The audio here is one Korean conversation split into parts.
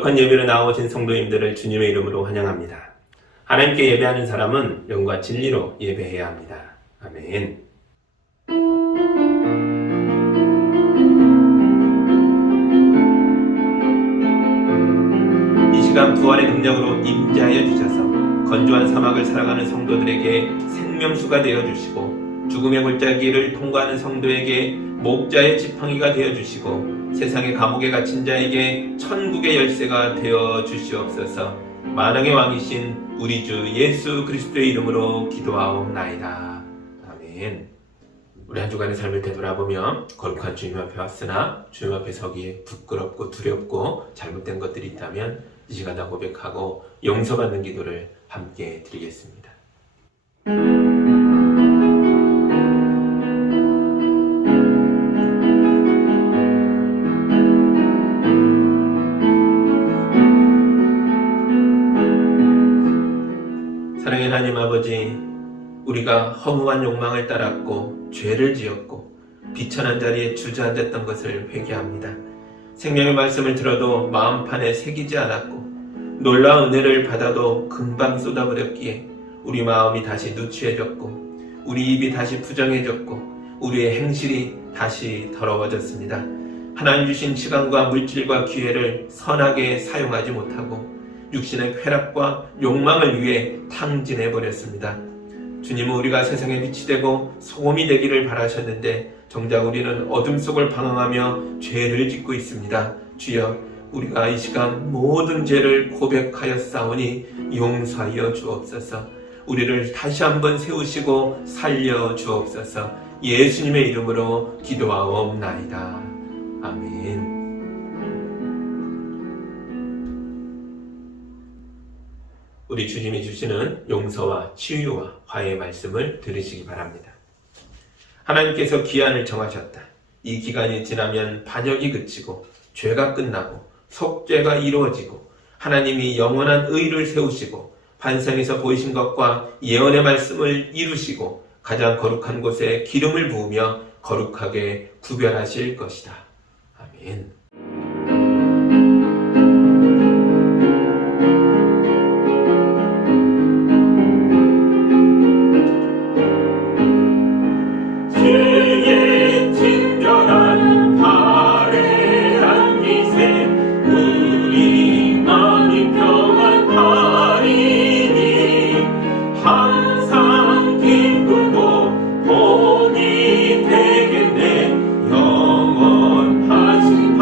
거룩한 예배로 나오신 성도님들을 주님의 이름으로 환영합니다. 하나님께 예배하는 사람은 영과 진리로 예배해야 합니다. 아멘. 이 시간 부활의 능력으로 임재하여 주셔서 건조한 사막을 살아가는 성도들에게 생명수가 되어주시고 죽음의 골짜기를 통과하는 성도에게 목자의 지팡이가 되어주시고 세상의 감옥에 갇힌 자에게 천국의 열쇠가 되어주시옵소서. 만왕의 왕이신 우리 주 예수 그리스도의 이름으로 기도하옵나이다. 아멘. 우리 한 주간의 삶을 되돌아보며 거룩한 주님 앞에 왔으나 주님 앞에 서기에 부끄럽고 두렵고 잘못된 것들이 있다면 이 시간 다 고백하고 용서받는 기도를 함께 드리겠습니다. 사랑의 하나님 아버지, 우리가 허무한 욕망을 따랐고 죄를 지었고 비천한 자리에 주저앉았던 것을 회개합니다. 생명의 말씀을 들어도 마음판에 새기지 않았고 놀라운 은혜를 받아도 금방 쏟아버렸기에 우리 마음이 다시 누추해졌고 우리 입이 다시 부정해졌고 우리의 행실이 다시 더러워졌습니다. 하나님 주신 시간과 물질과 기회를 선하게 사용하지 못하고 육신의 쾌락과 욕망을 위해 탕진해버렸습니다. 주님은 우리가 세상의 빛이 되고 소금이 되기를 바라셨는데 정작 우리는 어둠 속을 방황하며 죄를 짓고 있습니다. 주여, 우리가 이 시간 모든 죄를 고백하였사오니 용서하여 주옵소서. 우리를 다시 한번 세우시고 살려 주옵소서. 예수님의 이름으로 기도하옵나이다. 아멘. 우리 주님이 주시는 용서와 치유와 화해의 말씀을 들으시기 바랍니다. 하나님께서 기한을 정하셨다. 이 기간이 지나면 반역이 그치고 죄가 끝나고 속죄가 이루어지고 하나님이 영원한 의를 세우시고 반성에서 보이신 것과 예언의 말씀을 이루시고 가장 거룩한 곳에 기름을 부으며 거룩하게 구별하실 것이다. 아멘. 영원하신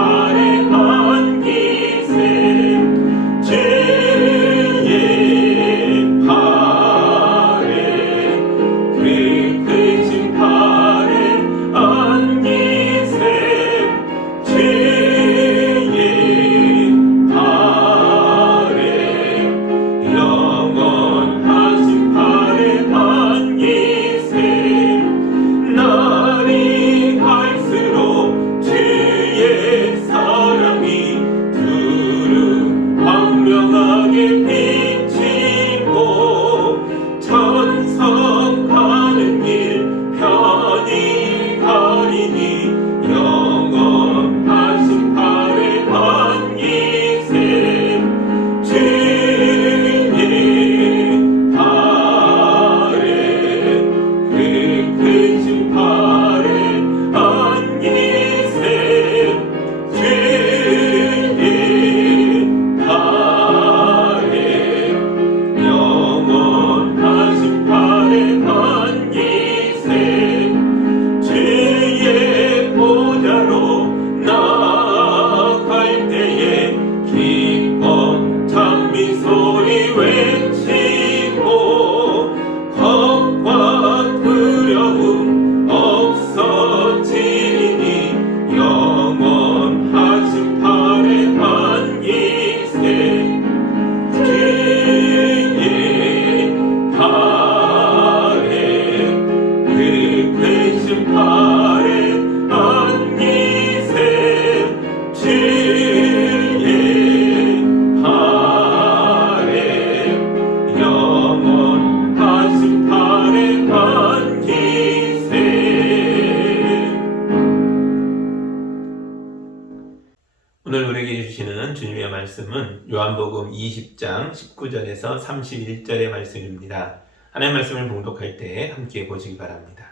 말씀은 요한복음 20장 19절에서 31절의 말씀입니다. 하나님의 말씀을 봉독할 때 함께 보시기 바랍니다.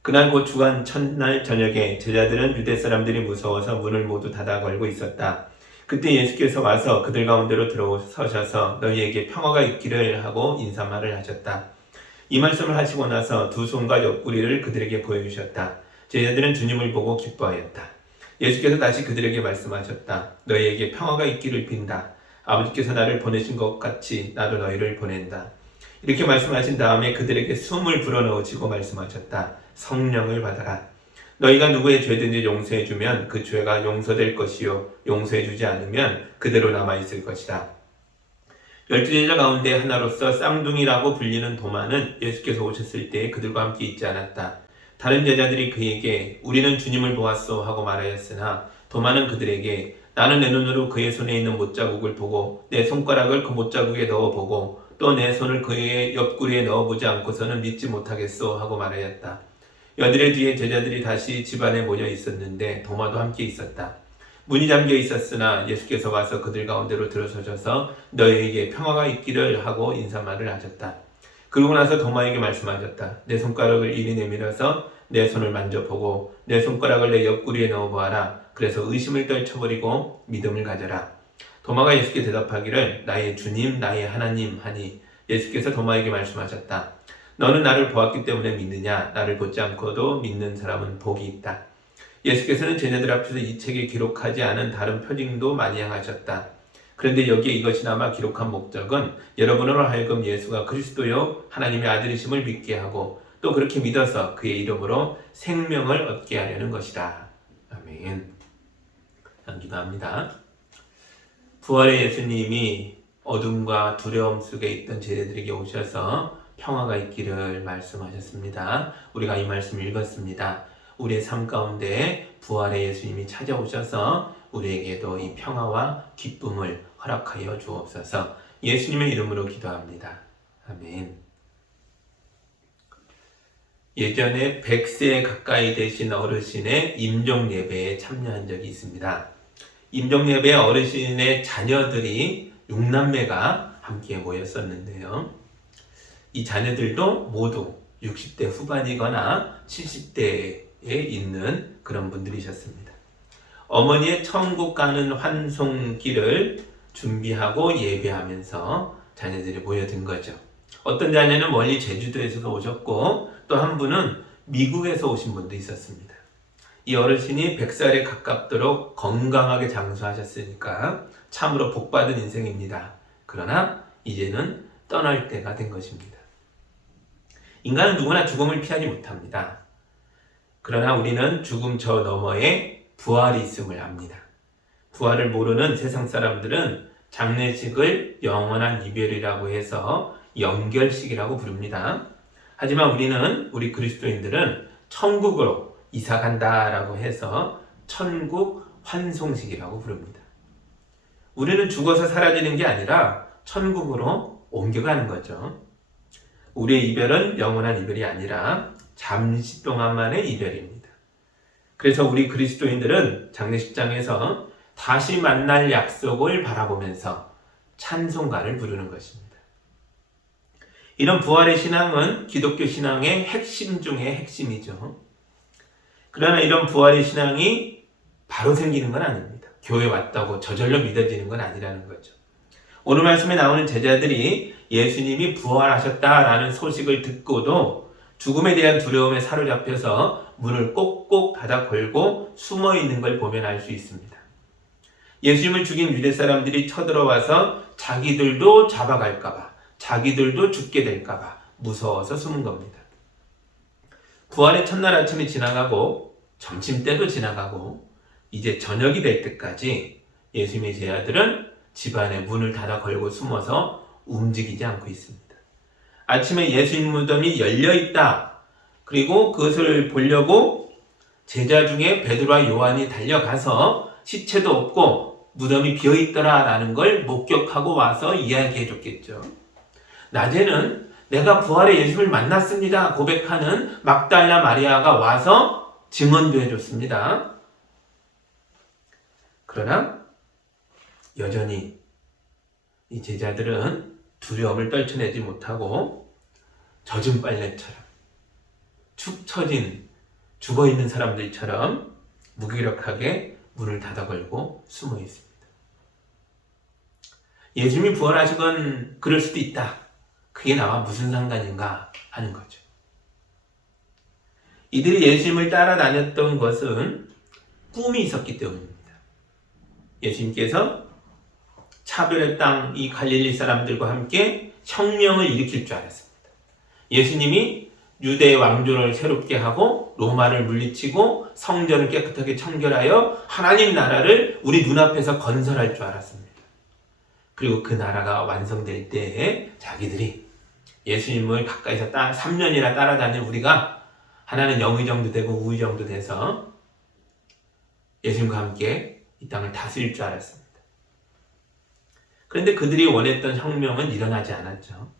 그날 곧 주간 첫날 저녁에 제자들은 유대 사람들이 무서워서 문을 모두 닫아 걸고 있었다. 그때 예수께서 와서 그들 가운데로 들어서셔서 너희에게 평화가 있기를 하고 인사말을 하셨다. 이 말씀을 하시고 나서 두 손과 옆구리를 그들에게 보여주셨다. 제자들은 주님을 보고 기뻐하였다. 예수께서 다시 그들에게 말씀하셨다. 너희에게 평화가 있기를 빈다. 아버지께서 나를 보내신 것 같이 나도 너희를 보낸다. 이렇게 말씀하신 다음에 그들에게 숨을 불어넣으시고 말씀하셨다. 성령을 받아라. 너희가 누구의 죄든지 용서해주면 그 죄가 용서될 것이요 용서해주지 않으면 그대로 남아있을 것이다. 12제자 가운데 하나로서 쌍둥이라고 불리는 도마는 예수께서 오셨을 때 그들과 함께 있지 않았다. 다른 제자들이 그에게 우리는 주님을 보았소 하고 말하였으나 도마는 그들에게 나는 내 눈으로 그의 손에 있는 못자국을 보고 내 손가락을 그 못자국에 넣어보고 또 내 손을 그의 옆구리에 넣어보지 않고서는 믿지 못하겠소 하고 말하였다. 여드레 뒤에 제자들이 다시 집안에 모여 있었는데 도마도 함께 있었다. 문이 잠겨 있었으나 예수께서 와서 그들 가운데로 들어서셔서 너희에게 평화가 있기를 하고 인사말을 하셨다. 그러고 나서 도마에게 말씀하셨다. 내 손가락을 이리 내밀어서 내 손을 만져보고 내 손가락을 내 옆구리에 넣어보아라. 그래서 의심을 떨쳐버리고 믿음을 가져라. 도마가 예수께 대답하기를 나의 주님 나의 하나님 하니 예수께서 도마에게 말씀하셨다. 너는 나를 보았기 때문에 믿느냐? 나를 보지 않고도 믿는 사람은 복이 있다. 예수께서는 제자들 앞에서 이 책에 기록하지 않은 다른 표징도 많이 행하셨다. 그런데 여기에 이것이나마 기록한 목적은 여러분으로 하여금 예수가 그리스도요 하나님의 아들이심을 믿게 하고 또 그렇게 믿어서 그의 이름으로 생명을 얻게 하려는 것이다. 아멘. 기도합니다. 부활의 예수님이 어둠과 두려움 속에 있던 제자들에게 오셔서 평화가 있기를 말씀하셨습니다. 우리가 이 말씀을 읽었습니다. 우리의 삶 가운데 부활의 예수님이 찾아오셔서 우리에게도 이 평화와 기쁨을 허락하여 주옵소서. 예수님의 이름으로 기도합니다. 아멘. 예전에 100세 가까이 되신 어르신의 임종 예배에 참여한 적이 있습니다. 임종 예배 어르신의 자녀들이 6남매가 함께 모였었는데요. 이 자녀들도 모두 60대 후반이거나 70대에 있는 그런 분들이셨습니다. 어머니의 천국 가는 환송기를 준비하고 예배하면서 자녀들이 모여든 거죠. 어떤 자녀는 멀리 제주도에서도 오셨고 또 한 분은 미국에서 오신 분도 있었습니다. 이 어르신이 100살에 가깝도록 건강하게 장수하셨으니까 참으로 복받은 인생입니다. 그러나 이제는 떠날 때가 된 것입니다. 인간은 누구나 죽음을 피하지 못합니다. 그러나 우리는 죽음 저 너머에 부활이 있음을 압니다. 부활을 모르는 세상 사람들은 장례식을 영원한 이별이라고 해서 영결식이라고 부릅니다. 하지만 우리 그리스도인들은 천국으로 이사간다라고 해서 천국 환송식이라고 부릅니다. 우리는 죽어서 사라지는 게 아니라 천국으로 옮겨가는 거죠. 우리의 이별은 영원한 이별이 아니라 잠시 동안만의 이별입니다. 그래서 우리 그리스도인들은 장례식장에서 다시 만날 약속을 바라보면서 찬송가를 부르는 것입니다. 이런 부활의 신앙은 기독교 신앙의 핵심 중의 핵심이죠. 그러나 이런 부활의 신앙이 바로 생기는 건 아닙니다. 교회 왔다고 저절로 믿어지는 건 아니라는 거죠. 오늘 말씀에 나오는 제자들이 예수님이 부활하셨다라는 소식을 듣고도 죽음에 대한 두려움에 사로잡혀서 문을 꼭꼭 닫아 걸고 숨어 있는 걸 보면 알 수 있습니다. 예수님을 죽인 유대 사람들이 쳐들어와서 자기들도 잡아갈까봐, 자기들도 죽게 될까봐 무서워서 숨은 겁니다. 부활의 첫날 아침이 지나가고 점심때도 지나가고 이제 저녁이 될 때까지 예수님의 제자들은 집안에 문을 닫아 걸고 숨어서 움직이지 않고 있습니다. 아침에 예수님 무덤이 열려있다. 그리고 그것을 보려고 제자 중에 베드로와 요한이 달려가서 시체도 없고 무덤이 비어있더라 라는 걸 목격하고 와서 이야기해 줬겠죠. 낮에는 내가 부활의 예수를 만났습니다 고백하는 막달라 마리아가 와서 증언도 해줬습니다. 그러나 여전히 이 제자들은 두려움을 떨쳐내지 못하고 젖은 빨래처럼 축 처진 죽어있는 사람들처럼 무기력하게 문을 닫아 걸고 숨어 있습니다. 예수님이 부활하신 건 그럴 수도 있다. 그게 나와 무슨 상관인가 하는 거죠. 이들이 예수님을 따라다녔던 것은 꿈이 있었기 때문입니다. 예수님께서 차별의 땅 이 갈릴리 사람들과 함께 혁명을 일으킬 줄 알았습니다. 예수님이 유대 왕조를 새롭게 하고 로마를 물리치고 성전을 깨끗하게 청결하여 하나님 나라를 우리 눈앞에서 건설할 줄 알았습니다. 그리고 그 나라가 완성될 때에 자기들이 예수님을 가까이서 3년이나 따라다닌 우리가 하나는 영의정도 되고 우의정도 돼서 예수님과 함께 이 땅을 다스릴 줄 알았습니다. 그런데 그들이 원했던 혁명은 일어나지 않았죠.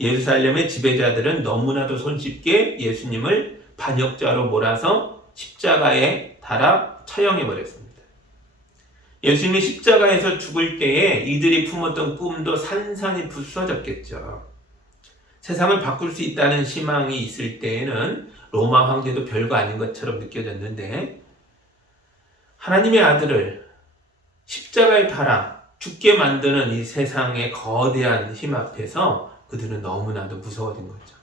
예루살렘의 지배자들은 너무나도 손쉽게 예수님을 반역자로 몰아서 십자가에 달아 처형해버렸습니다. 예수님이 십자가에서 죽을 때에 이들이 품었던 꿈도 산산이 부서졌겠죠. 세상을 바꿀 수 있다는 희망이 있을 때에는 로마 황제도 별거 아닌 것처럼 느껴졌는데 하나님의 아들을 십자가에 달아 죽게 만드는 이 세상의 거대한 힘 앞에서 그들은 너무나도 무서워진 거죠.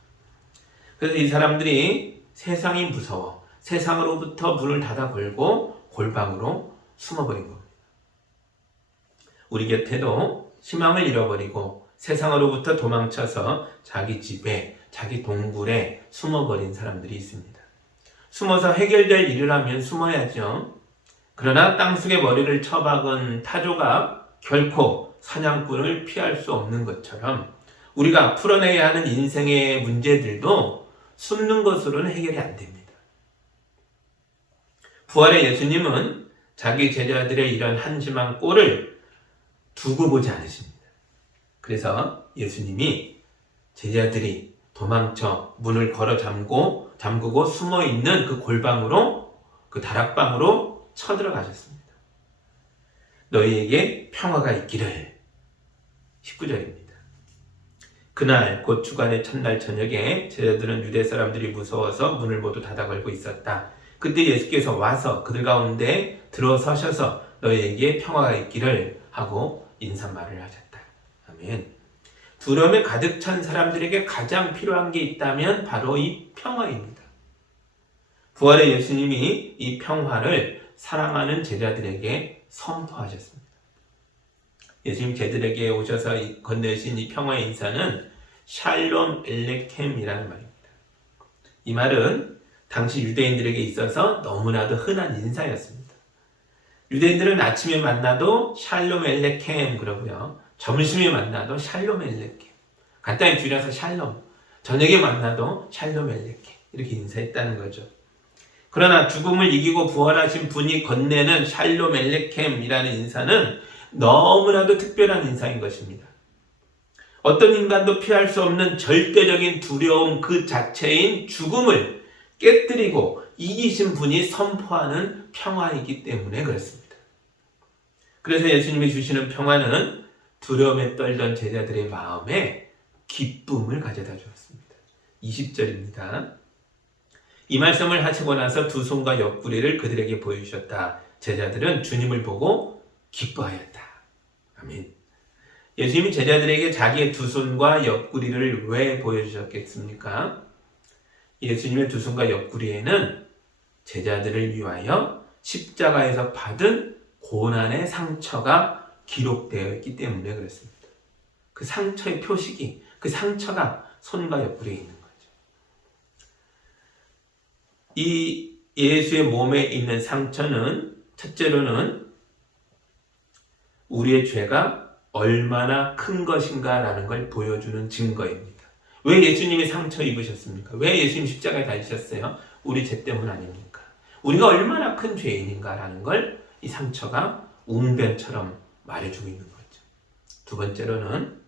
그래서 이 사람들이 세상이 무서워 세상으로부터 문을 닫아 걸고 골방으로 숨어버린 겁니다. 우리 곁에도 희망을 잃어버리고 세상으로부터 도망쳐서 자기 집에 자기 동굴에 숨어버린 사람들이 있습니다. 숨어서 해결될 일이라면 숨어야죠. 그러나 땅속에 머리를 쳐박은 타조가 결코 사냥꾼을 피할 수 없는 것처럼 우리가 풀어내야 하는 인생의 문제들도 숨는 것으로는 해결이 안 됩니다. 부활의 예수님은 자기 제자들의 이런 한심한 꼴을 두고 보지 않으십니다. 그래서 예수님이 제자들이 도망쳐 문을 걸어 잠그고 숨어 있는 그 골방으로 그 다락방으로 쳐들어가셨습니다. 너희에게 평화가 있기를. 19절입니다. 그날 곧 주간의 첫날 저녁에 제자들은 유대 사람들이 무서워서 문을 모두 닫아 걸고 있었다. 그때 예수께서 와서 그들 가운데 들어서셔서 너희에게 평화가 있기를 하고 인사말을 하셨다. 아멘. 두려움에 가득 찬 사람들에게 가장 필요한 게 있다면 바로 이 평화입니다. 부활의 예수님이 이 평화를 사랑하는 제자들에게 선포하셨습니다. 예수님 제자들에게 오셔서 건네신 이 평화의 인사는 샬롬 엘레켐이라는 말입니다. 이 말은 당시 유대인들에게 있어서 너무나도 흔한 인사였습니다. 유대인들은 아침에 만나도 샬롬 엘레켐 그러고요. 점심에 만나도 샬롬 엘레켐. 간단히 줄여서 샬롬. 저녁에 만나도 샬롬 엘레켐. 이렇게 인사했다는 거죠. 그러나 죽음을 이기고 부활하신 분이 건네는 샬롬 엘레켐이라는 인사는 너무나도 특별한 인사인 것입니다. 어떤 인간도 피할 수 없는 절대적인 두려움 그 자체인 죽음을 깨뜨리고 이기신 분이 선포하는 평화이기 때문에 그렇습니다. 그래서 예수님이 주시는 평화는 두려움에 떨던 제자들의 마음에 기쁨을 가져다 주었습니다. 20절입니다. 이 말씀을 하시고 나서 두 손과 옆구리를 그들에게 보여주셨다. 제자들은 주님을 보고 기뻐하였다. 아멘. 예수님이 제자들에게 자기의 두 손과 옆구리를 왜 보여주셨겠습니까? 예수님의 두 손과 옆구리에는 제자들을 위하여 십자가에서 받은 고난의 상처가 기록되어 있기 때문에 그렇습니다. 그 상처의 표식이, 그 상처가 손과 옆구리에 있는 거죠. 이 예수의 몸에 있는 상처는 첫째로는 우리의 죄가 얼마나 큰 것인가라는 걸 보여주는 증거입니다. 왜 예수님이 상처 입으셨습니까? 왜 예수님 십자가에 달리셨어요? 우리 죄 때문 아닙니까? 우리가 얼마나 큰 죄인인가라는 걸 이 상처가 웅변처럼 말해주고 있는 거죠. 두 번째로는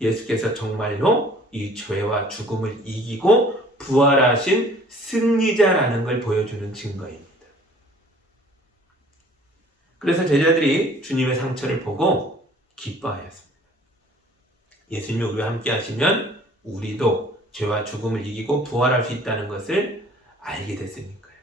예수께서 정말로 이 죄와 죽음을 이기고 부활하신 승리자라는 걸 보여주는 증거입니다. 그래서 제자들이 주님의 상처를 보고 기뻐하였습니다. 예수님이 우리와 함께 하시면 우리도 죄와 죽음을 이기고 부활할 수 있다는 것을 알게 됐으니까요.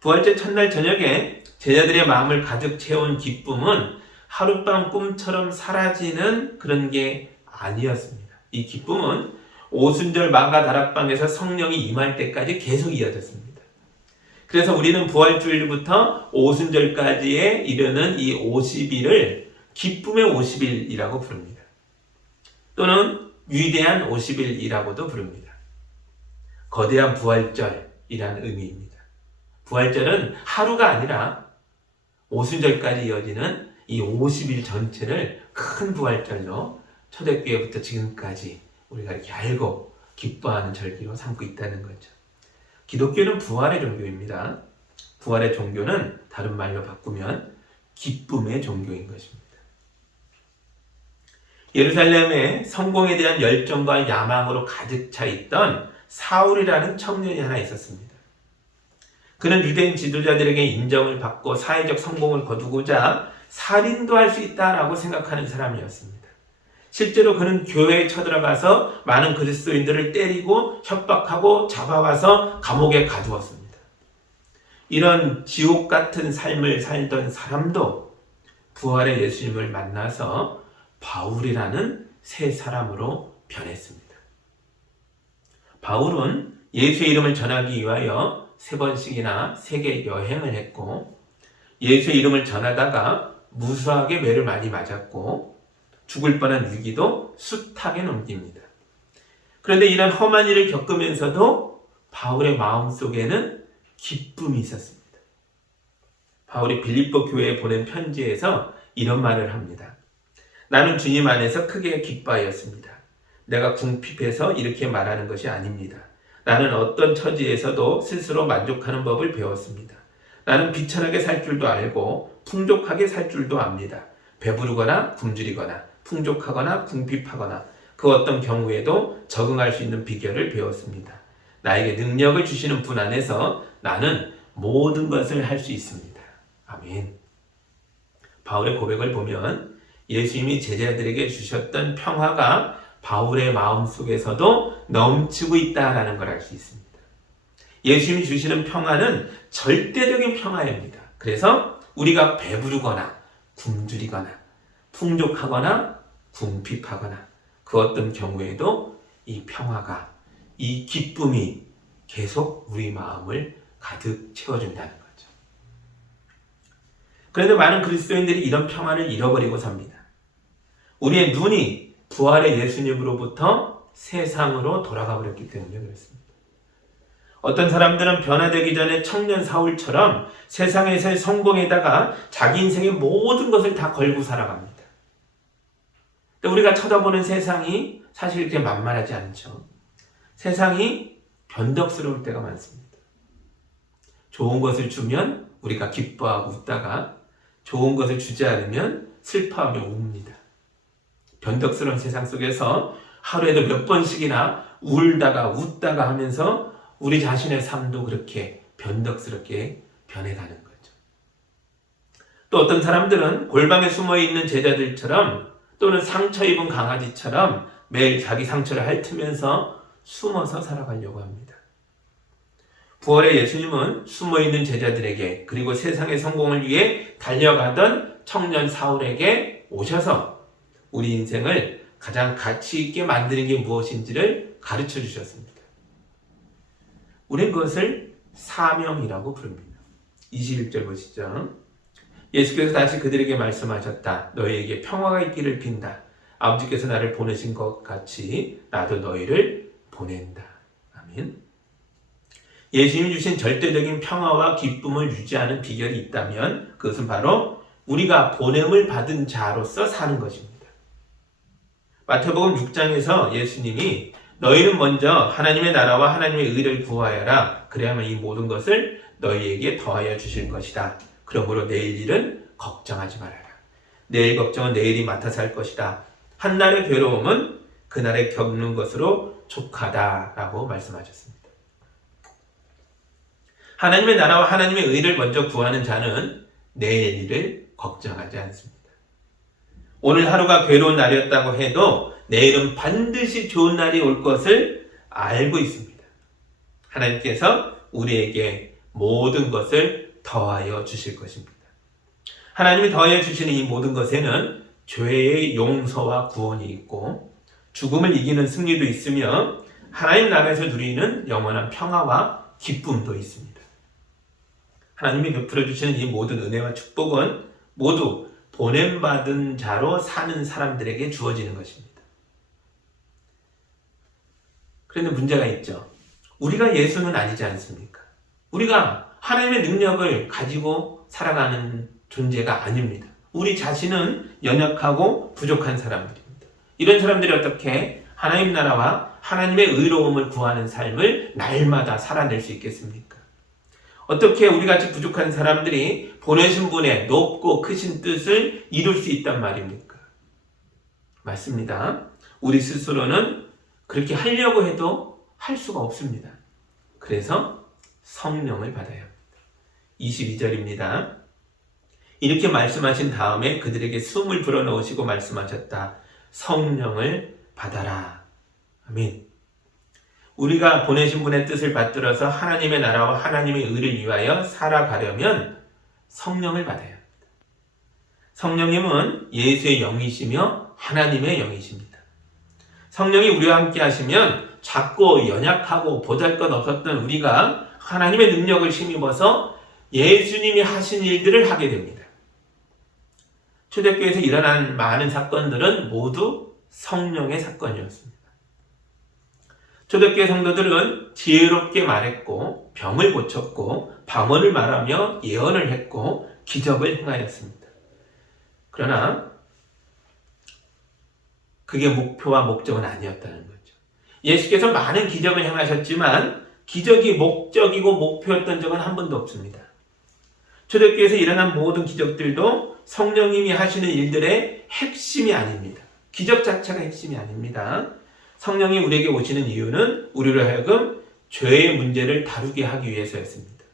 부활절 첫날 저녁에 제자들의 마음을 가득 채운 기쁨은 하룻밤 꿈처럼 사라지는 그런 게 아니었습니다. 이 기쁨은 오순절 마가 다락방에서 성령이 임할 때까지 계속 이어졌습니다. 그래서 우리는 부활주일부터 오순절까지에 이르는 이 50일을 기쁨의 50일이라고 부릅니다. 또는 위대한 50일이라고도 부릅니다. 거대한 부활절이라는 의미입니다. 부활절은 하루가 아니라 오순절까지 이어지는 이 50일 전체를 큰 부활절로 초대교회부터 지금까지 우리가 이렇게 알고 기뻐하는 절기로 삼고 있다는 거죠. 기독교는 부활의 종교입니다. 부활의 종교는 다른 말로 바꾸면 기쁨의 종교인 것입니다. 예루살렘에 성공에 대한 열정과 야망으로 가득 차 있던 사울이라는 청년이 하나 있었습니다. 그는 유대인 지도자들에게 인정을 받고 사회적 성공을 거두고자 살인도 할 수 있다라고 생각하는 사람이었습니다. 실제로 그는 교회에 쳐들어가서 많은 그리스도인들을 때리고 협박하고 잡아와서 감옥에 가두었습니다. 이런 지옥 같은 삶을 살던 사람도 부활의 예수님을 만나서 바울이라는 새 사람으로 변했습니다. 바울은 예수의 이름을 전하기 위하여 3번씩이나 세계 여행을 했고 예수의 이름을 전하다가 무수하게 매를 많이 맞았고 죽을 뻔한 위기도 숱하게 넘깁니다. 그런데 이런 험한 일을 겪으면서도 바울의 마음속에는 기쁨이 있었습니다. 바울이 빌립보 교회에 보낸 편지에서 이런 말을 합니다. 나는 주님 안에서 크게 기뻐하였습니다. 내가 궁핍해서 이렇게 말하는 것이 아닙니다. 나는 어떤 처지에서도 스스로 만족하는 법을 배웠습니다. 나는 비천하게 살 줄도 알고 풍족하게 살 줄도 압니다. 배부르거나 굶주리거나 풍족하거나 궁핍하거나 그 어떤 경우에도 적응할 수 있는 비결을 배웠습니다. 나에게 능력을 주시는 분 안에서 나는 모든 것을 할 수 있습니다. 아멘. 바울의 고백을 보면 예수님이 제자들에게 주셨던 평화가 바울의 마음속에서도 넘치고 있다는 걸 알 수 있습니다. 예수님이 주시는 평화는 절대적인 평화입니다. 그래서 우리가 배부르거나 굶주리거나 풍족하거나 궁핍하거나 그 어떤 경우에도 이 평화가, 이 기쁨이 계속 우리 마음을 가득 채워준다는 거죠. 그런데 많은 그리스도인들이 이런 평화를 잃어버리고 삽니다. 우리의 눈이 부활의 예수님으로부터 세상으로 돌아가 버렸기 때문에 그렇습니다. 어떤 사람들은 변화되기 전에 청년 사울처럼 세상에서의 성공에다가 자기 인생의 모든 것을 다 걸고 살아갑니다. 우리가 쳐다보는 세상이 사실 이렇게 만만하지 않죠. 세상이 변덕스러울 때가 많습니다. 좋은 것을 주면 우리가 기뻐하고 웃다가 좋은 것을 주지 않으면 슬퍼하며 웁니다. 변덕스러운 세상 속에서 하루에도 몇 번씩이나 울다가 웃다가 하면서 우리 자신의 삶도 그렇게 변덕스럽게 변해가는 거죠. 또 어떤 사람들은 골방에 숨어있는 제자들처럼 또는 상처 입은 강아지처럼 매일 자기 상처를 핥으면서 숨어서 살아가려고 합니다. 부활의 예수님은 숨어있는 제자들에게 그리고 세상의 성공을 위해 달려가던 청년 사울에게 오셔서 우리 인생을 가장 가치 있게 만드는 게 무엇인지를 가르쳐 주셨습니다. 우리는 그것을 사명이라고 부릅니다. 21절 보시죠. 예수께서 다시 그들에게 말씀하셨다. 너희에게 평화가 있기를 빈다. 아버지께서 나를 보내신 것 같이 나도 너희를 보낸다. 아멘. 예수님이 주신 절대적인 평화와 기쁨을 유지하는 비결이 있다면 그것은 바로 우리가 보냄을 받은 자로서 사는 것입니다. 마태복음 6장에서 예수님이 너희는 먼저 하나님의 나라와 하나님의 의를 구하여라. 그래야만 이 모든 것을 너희에게 더하여 주실 것이다. 그러므로 내일 일은 걱정하지 말아라. 내일 걱정은 내일이 맡아서 할 것이다. 한날의 괴로움은 그날에 겪는 것으로 족하다라고 말씀하셨습니다. 하나님의 나라와 하나님의 의를 먼저 구하는 자는 내일 일을 걱정하지 않습니다. 오늘 하루가 괴로운 날이었다고 해도 내일은 반드시 좋은 날이 올 것을 알고 있습니다. 하나님께서 우리에게 모든 것을 더하여 주실 것입니다. 하나님이 더하여 주시는 이 모든 것에는 죄의 용서와 구원이 있고 죽음을 이기는 승리도 있으며 하나님 나라에서 누리는 영원한 평화와 기쁨도 있습니다. 하나님이 베풀어 주시는 이 모든 은혜와 축복은 모두 보냄받은 자로 사는 사람들에게 주어지는 것입니다. 그런데 문제가 있죠. 우리가 예수는 아니지 않습니까? 우리가 하나님의 능력을 가지고 살아가는 존재가 아닙니다. 우리 자신은 연약하고 부족한 사람들입니다. 이런 사람들이 어떻게 하나님 나라와 하나님의 의로움을 구하는 삶을 날마다 살아낼 수 있겠습니까? 어떻게 우리같이 부족한 사람들이 보내신 분의 높고 크신 뜻을 이룰 수 있단 말입니까? 맞습니다. 우리 스스로는 그렇게 하려고 해도 할 수가 없습니다. 그래서 성령을 받아야 합니다. 22절입니다. 이렇게 말씀하신 다음에 그들에게 숨을 불어넣으시고 말씀하셨다. 성령을 받아라. 아멘. 우리가 보내신 분의 뜻을 받들어서 하나님의 나라와 하나님의 의를 위하여 살아가려면 성령을 받아야 합니다. 성령님은 예수의 영이시며 하나님의 영이십니다. 성령이 우리와 함께 하시면 작고 연약하고 보잘것없었던 우리가 하나님의 능력을 힘입어서 예수님이 하신 일들을 하게 됩니다. 초대교회에서 일어난 많은 사건들은 모두 성령의 사건이었습니다. 초대교회 성도들은 지혜롭게 말했고 병을 고쳤고 방언을 말하며 예언을 했고 기적을 행하였습니다. 그러나 그게 목표와 목적은 아니었다는 거죠. 예수께서 많은 기적을 행하셨지만 기적이 목적이고 목표였던 적은 한 번도 없습니다. 초대교회에서 일어난 모든 기적들도 성령님이 하시는 일들의 핵심이 아닙니다. 기적 자체가 핵심이 아닙니다. 성령이 우리에게 오시는 이유는 우리로 하여금 죄의 문제를 다루게 하기 위해서였습니다.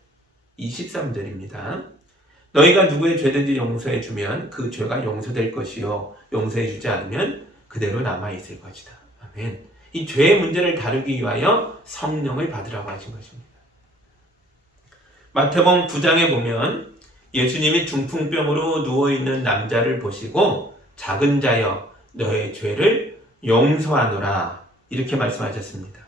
23절입니다. 너희가 누구의 죄든지 용서해 주면 그 죄가 용서될 것이요 용서해 주지 않으면 그대로 남아있을 것이다. 아멘. 이 죄의 문제를 다루기 위하여 성령을 받으라고 하신 것입니다. 마태복음 9장에 보면 예수님이 중풍병으로 누워있는 남자를 보시고 작은 자여 너의 죄를 용서하노라 이렇게 말씀하셨습니다.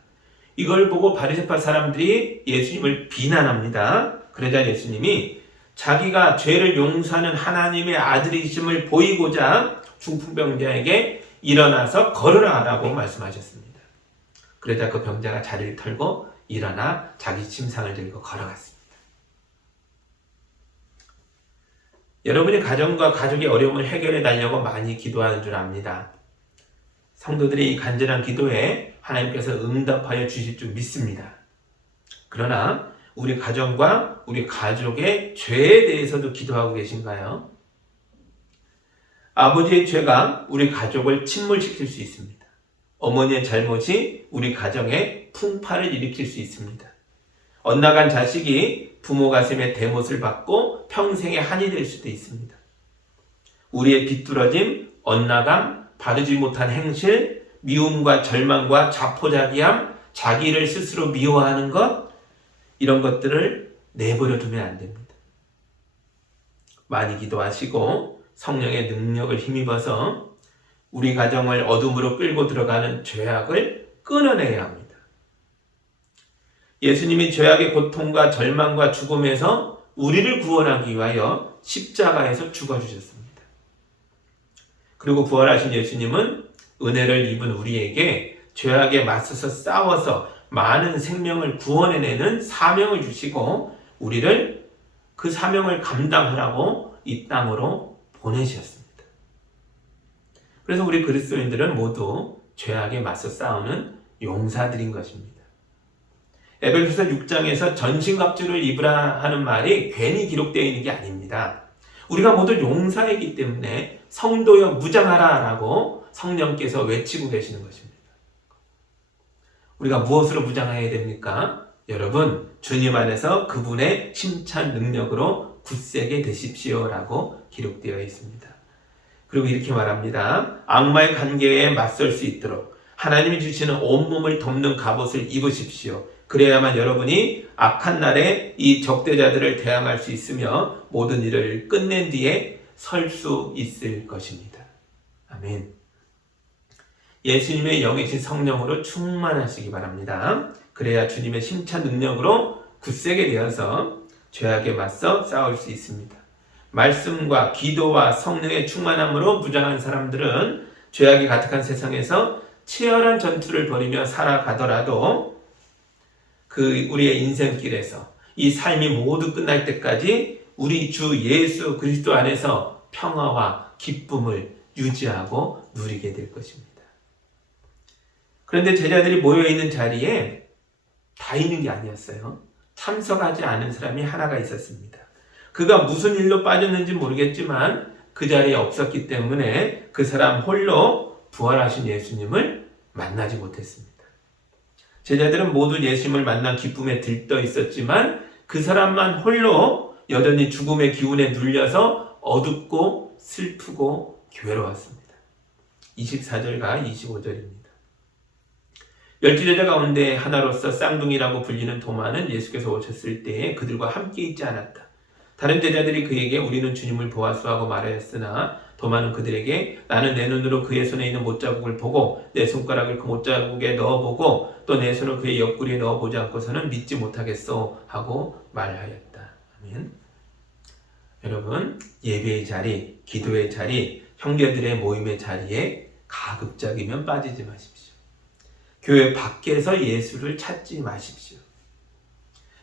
이걸 보고 바리새파 사람들이 예수님을 비난합니다. 그러자 예수님이 자기가 죄를 용서하는 하나님의 아들이심을 보이고자 중풍병자에게 일어나서 걸으라 라고 말씀하셨습니다. 그러자 그 병자가 자리를 털고 일어나 자기 침상을 들고 걸어갔습니다. 여러분이 가정과 가족의 어려움을 해결해 달라고 많이 기도하는 줄 압니다. 성도들이 이 간절한 기도에 하나님께서 응답하여 주실 줄 믿습니다. 그러나 우리 가정과 우리 가족의 죄에 대해서도 기도하고 계신가요? 아버지의 죄가 우리 가족을 침몰시킬 수 있습니다. 어머니의 잘못이 우리 가정에 풍파를 일으킬 수 있습니다. 엇나간 자식이 부모 가슴에 대못을 받고 평생의 한이 될 수도 있습니다. 우리의 비뚤어짐, 엇나감, 바르지 못한 행실, 미움과 절망과 자포자기함, 자기를 스스로 미워하는 것, 이런 것들을 내버려 두면 안 됩니다. 많이 기도하시고 성령의 능력을 힘입어서 우리 가정을 어둠으로 끌고 들어가는 죄악을 끊어내야 합니다. 예수님이 죄악의 고통과 절망과 죽음에서 우리를 구원하기 위하여 십자가에서 죽어주셨습니다. 그리고 부활하신 예수님은 은혜를 입은 우리에게 죄악에 맞서서 싸워서 많은 생명을 구원해내는 사명을 주시고 우리를 그 사명을 감당하라고 이 땅으로 보내셨습니다. 그래서 우리 그리스도인들은 모두 죄악에 맞서 싸우는 용사들인 것입니다. 에베소서 6장에서 전신갑주를 입으라 하는 말이 괜히 기록되어 있는 게 아닙니다. 우리가 모두 용사이기 때문에 성도여 무장하라 라고 성령께서 외치고 계시는 것입니다. 우리가 무엇으로 무장해야 됩니까? 여러분, 주님 안에서 그분의 힘찬 능력으로 굳세게 되십시오라고 기록되어 있습니다. 그리고 이렇게 말합니다. 악마의 관계에 맞설 수 있도록 하나님이 주시는 온몸을 덮는 갑옷을 입으십시오. 그래야만 여러분이 악한 날에 이 적대자들을 대항할 수 있으며 모든 일을 끝낸 뒤에 설 수 있을 것입니다. 아멘. 예수님의 영이신 성령으로 충만하시기 바랍니다. 그래야 주님의 심차 능력으로 굳세게 되어서 죄악에 맞서 싸울 수 있습니다. 말씀과 기도와 성령의 충만함으로 무장한 사람들은 죄악이 가득한 세상에서 치열한 전투를 벌이며 살아가더라도 우리의 인생길에서 이 삶이 모두 끝날 때까지 우리 주 예수 그리스도 안에서 평화와 기쁨을 유지하고 누리게 될 것입니다. 그런데 제자들이 모여있는 자리에 다 있는 게 아니었어요. 참석하지 않은 사람이 하나가 있었습니다. 그가 무슨 일로 빠졌는지 모르겠지만 그 자리에 없었기 때문에 그 사람 홀로 부활하신 예수님을 만나지 못했습니다. 제자들은 모두 예수님을 만난 기쁨에 들떠 있었지만 그 사람만 홀로 여전히 죽음의 기운에 눌려서 어둡고 슬프고 괴로웠습니다. 24절과 25절입니다. 12제자 가운데 하나로서 쌍둥이라고 불리는 도마는 예수께서 오셨을 때에 그들과 함께 있지 않았다. 다른 제자들이 그에게 우리는 주님을 보았소 하고 말하였으나 도마는 그들에게 나는 내 눈으로 그의 손에 있는 못자국을 보고 내 손가락을 그 못자국에 넣어보고 또 내 손을 그의 옆구리에 넣어보지 않고서는 믿지 못하겠소 하고 말하였다. 아멘. 여러분, 예배의 자리, 기도의 자리, 형제들의 모임의 자리에 가급적이면 빠지지 마십시오. 교회 밖에서 예수를 찾지 마십시오.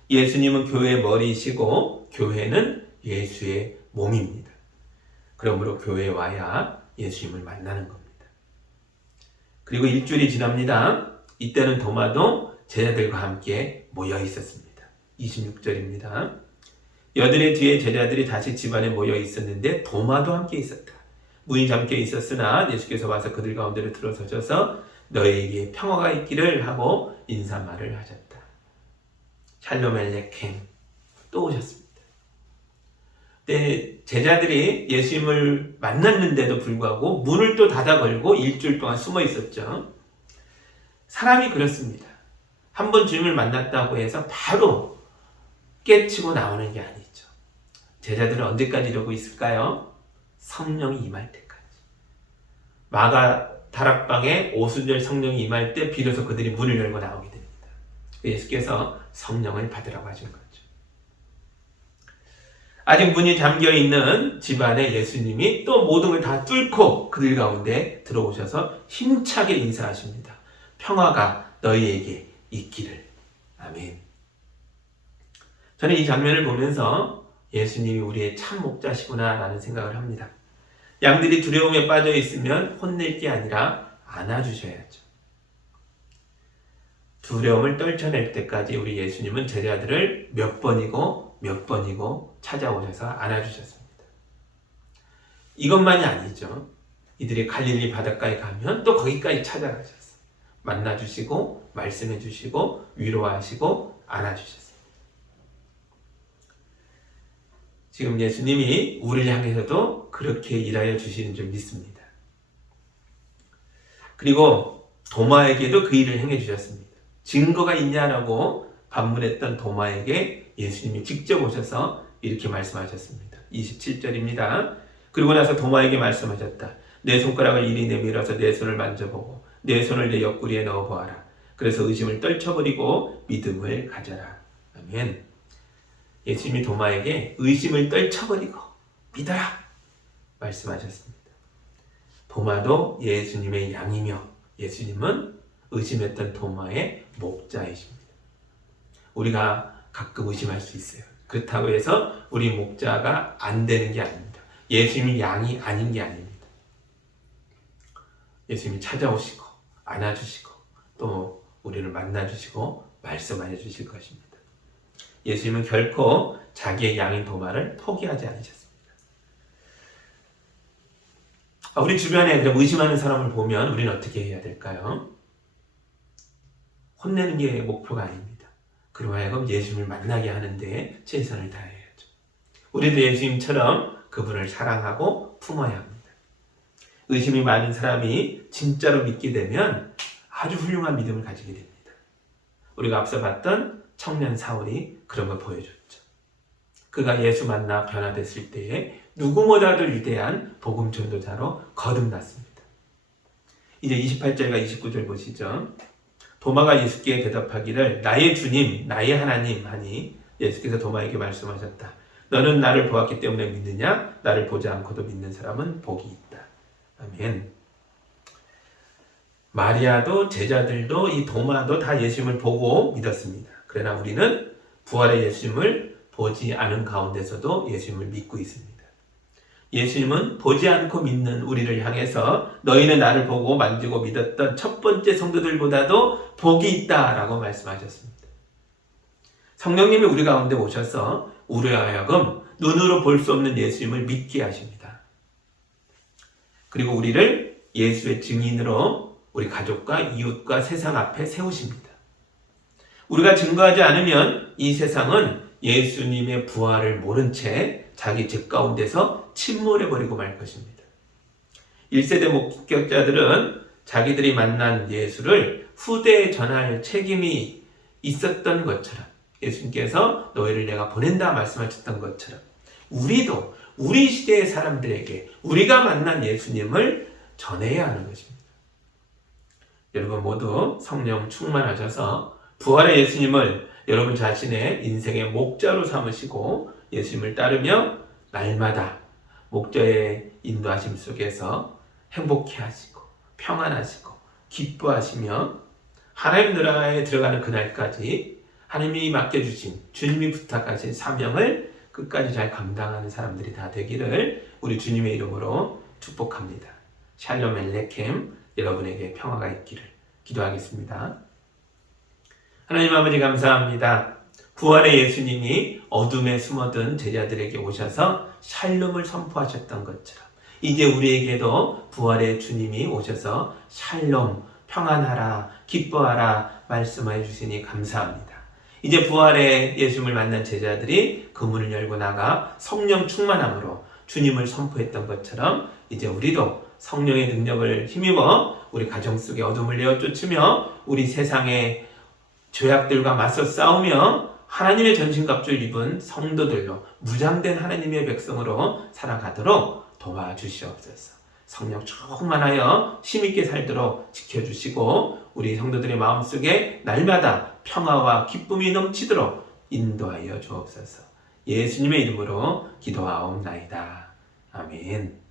예수님은 교회의 머리이시고 교회는 예수의 몸입니다. 그러므로 교회에 와야 예수님을 만나는 겁니다. 그리고 일주일이 지납니다. 이때는 도마도 제자들과 함께 모여 있었습니다. 26절입니다. 여드레 뒤에 제자들이 다시 집안에 모여 있었는데 도마도 함께 있었다. 문이 잠겨 있었으나 예수께서 와서 그들 가운데로 들어서셔서 너희에게 평화가 있기를 하고 인사말을 하셨다. 샬롬 알레켐 또 오셨습니다. 네, 제자들이 예수님을 만났는데도 불구하고 문을 또 닫아 걸고 일주일 동안 숨어 있었죠. 사람이 그렇습니다. 한번 주님을 만났다고 해서 바로 깨치고 나오는 게 아니죠. 제자들은 언제까지 이러고 있을까요? 성령이 임할 때까지. 마가 다락방에 오순절 성령이 임할 때 비로소 그들이 문을 열고 나오게 됩니다. 예수께서 성령을 받으라고 하신 거죠. 아직 문이 잠겨있는 집안에 예수님이 또 모든 걸 다 뚫고 그들 가운데 들어오셔서 힘차게 인사하십니다. 평화가 너희에게 있기를. 아멘. 저는 이 장면을 보면서 예수님이 우리의 참 목자시구나 라는 생각을 합니다. 양들이 두려움에 빠져 있으면 혼낼 게 아니라 안아주셔야죠. 두려움을 떨쳐낼 때까지 우리 예수님은 제자들을 몇 번이고 찾아오셔서 안아주셨습니다. 이것만이 아니죠. 이들이 갈릴리 바닷가에 가면 또 거기까지 찾아가셨어요. 만나주시고 말씀해주시고 위로하시고 안아주셨어요. 지금 예수님이 우리를 향해서도 그렇게 일하여 주시는 줄 믿습니다. 그리고 도마에게도 그 일을 행해 주셨습니다. 증거가 있냐라고 반문했던 도마에게 예수님이 직접 오셔서 이렇게 말씀하셨습니다. 27절입니다. 그리고 나서 도마에게 말씀하셨다. 내 손가락을 이리 내밀어서 내 손을 만져보고 내 손을 내 옆구리에 넣어보아라. 그래서 의심을 떨쳐버리고 믿음을 가져라. 아멘. 예수님이 도마에게 의심을 떨쳐버리고 믿어라 말씀하셨습니다. 도마도 예수님의 양이며 예수님은 의심했던 도마의 목자이십니다. 우리가 가끔 의심할 수 있어요. 그렇다고 해서 우리 목자가 안 되는 게 아닙니다. 예수님이 양이 아닌 게 아닙니다. 예수님이 찾아오시고 안아주시고 또 우리를 만나주시고 말씀해 주실 것입니다. 예수님은 결코 자기의 양인 도마를 포기하지 않으셨습니다. 우리 주변에 의심하는 사람을 보면 우리는 어떻게 해야 될까요? 혼내는 게 목표가 아닙니다. 그로 하여금 예수님을 만나게 하는데 최선을 다해야죠. 우리도 예수님처럼 그분을 사랑하고 품어야 합니다. 의심이 많은 사람이 진짜로 믿게 되면 아주 훌륭한 믿음을 가지게 됩니다. 우리가 앞서 봤던 청년 사울이 그런 걸 보여줬죠. 그가 예수 만나 변화됐을 때에 누구보다도 위대한 복음 전도자로 거듭났습니다. 이제 28절과 29절 보시죠. 도마가 예수께 대답하기를 나의 주님, 나의 하나님 하니 예수께서 도마에게 말씀하셨다. 너는 나를 보았기 때문에 믿느냐? 나를 보지 않고도 믿는 사람은 복이 있다. 아멘. 마리아도 제자들도 이 도마도 다 예수님을 보고 믿었습니다. 그러나 우리는 부활의 예수님을 보지 않은 가운데서도 예수님을 믿고 있습니다. 예수님은 보지 않고 믿는 우리를 향해서 너희는 나를 보고 만지고 믿었던 첫 번째 성도들보다도 복이 있다라고 말씀하셨습니다. 성령님이 우리 가운데 오셔서 우리로 하여금 눈으로 볼 수 없는 예수님을 믿게 하십니다. 그리고 우리를 예수의 증인으로 우리 가족과 이웃과 세상 앞에 세우십니다. 우리가 증거하지 않으면 이 세상은 예수님의 부활을 모른 채 자기 죄 가운데서 침몰해버리고 말 것입니다. 1세대 목격자들은 자기들이 만난 예수를 후대에 전할 책임이 있었던 것처럼 예수님께서 너희를 내가 보낸다 말씀하셨던 것처럼 우리도 우리 시대의 사람들에게 우리가 만난 예수님을 전해야 하는 것입니다. 여러분 모두 성령 충만하셔서 부활의 예수님을 여러분 자신의 인생의 목자로 삼으시고 예수님을 따르며 날마다 목자의 인도하심 속에서 행복해 하시고 평안하시고 기뻐하시며 하나님 나라에 들어가는 그날까지 하나님이 맡겨주신 주님이 부탁하신 사명을 끝까지 잘 감당하는 사람들이 다 되기를 우리 주님의 이름으로 축복합니다. 샬롬 엘레켐 여러분에게 평화가 있기를 기도하겠습니다. 하나님 아버지 감사합니다. 부활의 예수님이 어둠에 숨어든 제자들에게 오셔서 샬롬을 선포하셨던 것처럼 이제 우리에게도 부활의 주님이 오셔서 샬롬, 평안하라, 기뻐하라 말씀해 주시니 감사합니다. 이제 부활의 예수님을 만난 제자들이 그 문을 열고 나가 성령 충만함으로 주님을 선포했던 것처럼 이제 우리도 성령의 능력을 힘입어 우리 가정 속의 어둠을 내어쫓으며 우리 세상의 죄악들과 맞서 싸우며 하나님의 전신갑주를 입은 성도들로 무장된 하나님의 백성으로 살아가도록 도와주시옵소서. 성령 충만하여 힘있게 살도록 지켜주시고 우리 성도들의 마음속에 날마다 평화와 기쁨이 넘치도록 인도하여 주옵소서. 예수님의 이름으로 기도하옵나이다. 아멘.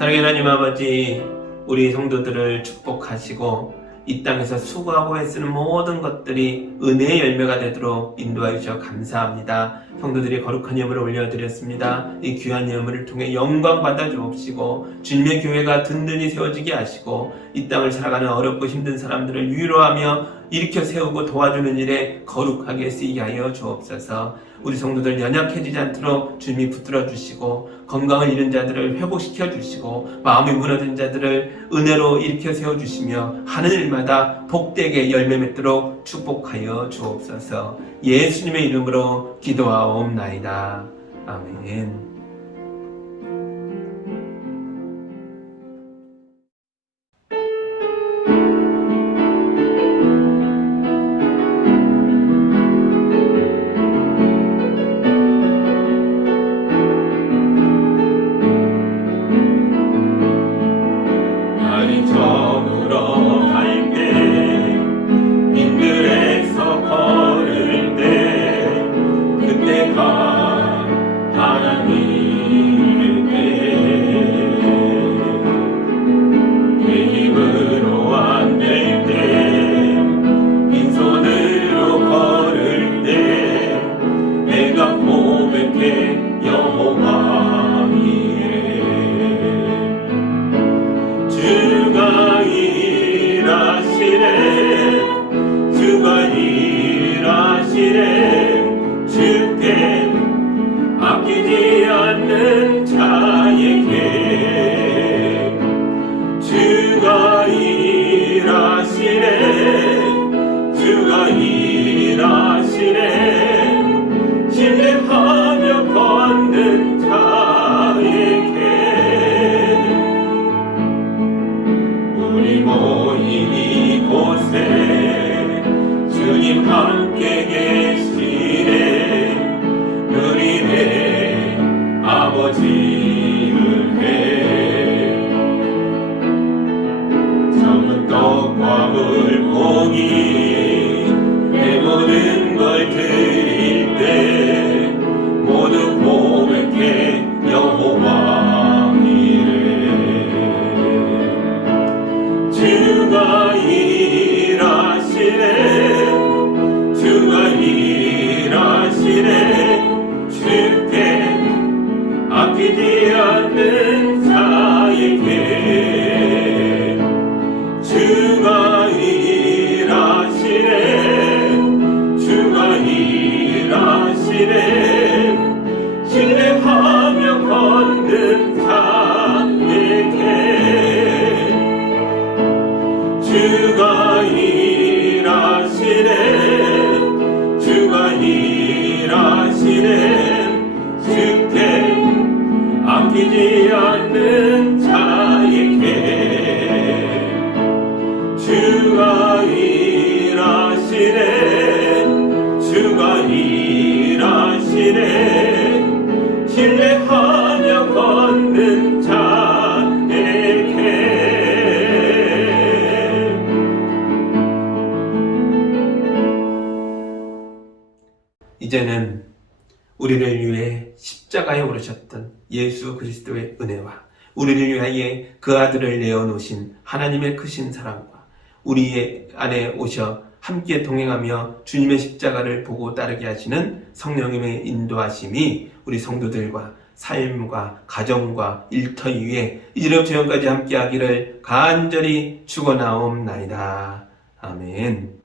사랑하는 하나님 아버지, 우리 성도들을 축복하시고 이 땅에서 수고하고 애쓰는 모든 것들이 은혜의 열매가 되도록 인도하여 주셔 감사합니다. 성도들이 거룩한 예물을 올려드렸습니다. 이 귀한 예물을 통해 영광 받아 주옵시고 주님의 교회가 든든히 세워지게 하시고 이 땅을 살아가는 어렵고 힘든 사람들을 위로하며 일으켜 세우고 도와주는 일에 거룩하게 쓰이게 하여 주옵소서. 우리 성도들 연약해지지 않도록 주님이 붙들어 주시고 건강을 잃은 자들을 회복시켜 주시고 마음이 무너진 자들을 은혜로 일으켜 세워 주시며 하는 일마다 복되게 열매 맺도록 축복하여 주옵소서. 예수님의 이름으로 기도하옵나이다. 아멘. 주가 일하시네 주가 일하시네 주께 아끼지 않는 자에게 주가 일하시네 주가 일하시네 신뢰하며 걷는 자에게 우리 모인 이곳에 주님 함께 계시네 누리네 아버지 은혜 적은 떡과 물고기 내 모든 걸 드릴 때 모두 고백해 여호와 이래 주가 일하시네 주가 일하시네 주께 아끼지 않는 자에게 주가 일하시네 주가 일하시네 신뢰하며 걷는 자에게 주가 일하시네 주가 일하시네 주께 아끼지 않는 자에게 주가 일하시네 주가 일하시네 신뢰하며 걷는 자에게 이제는 우리를 위해 십자가에 오르셨던 예수 그리스도의 은혜와 우리를 위하여 그 아들을 내어놓으신 하나님의 크신 사랑과 우리 안에 오셔 함께 동행하며 주님의 십자가를 보고 따르게 하시는 성령님의 인도하심이 우리 성도들과 삶과 가정과 일터 위에 이제로부터 영까지 함께 하기를 간절히 축원하옵나이다. 아멘.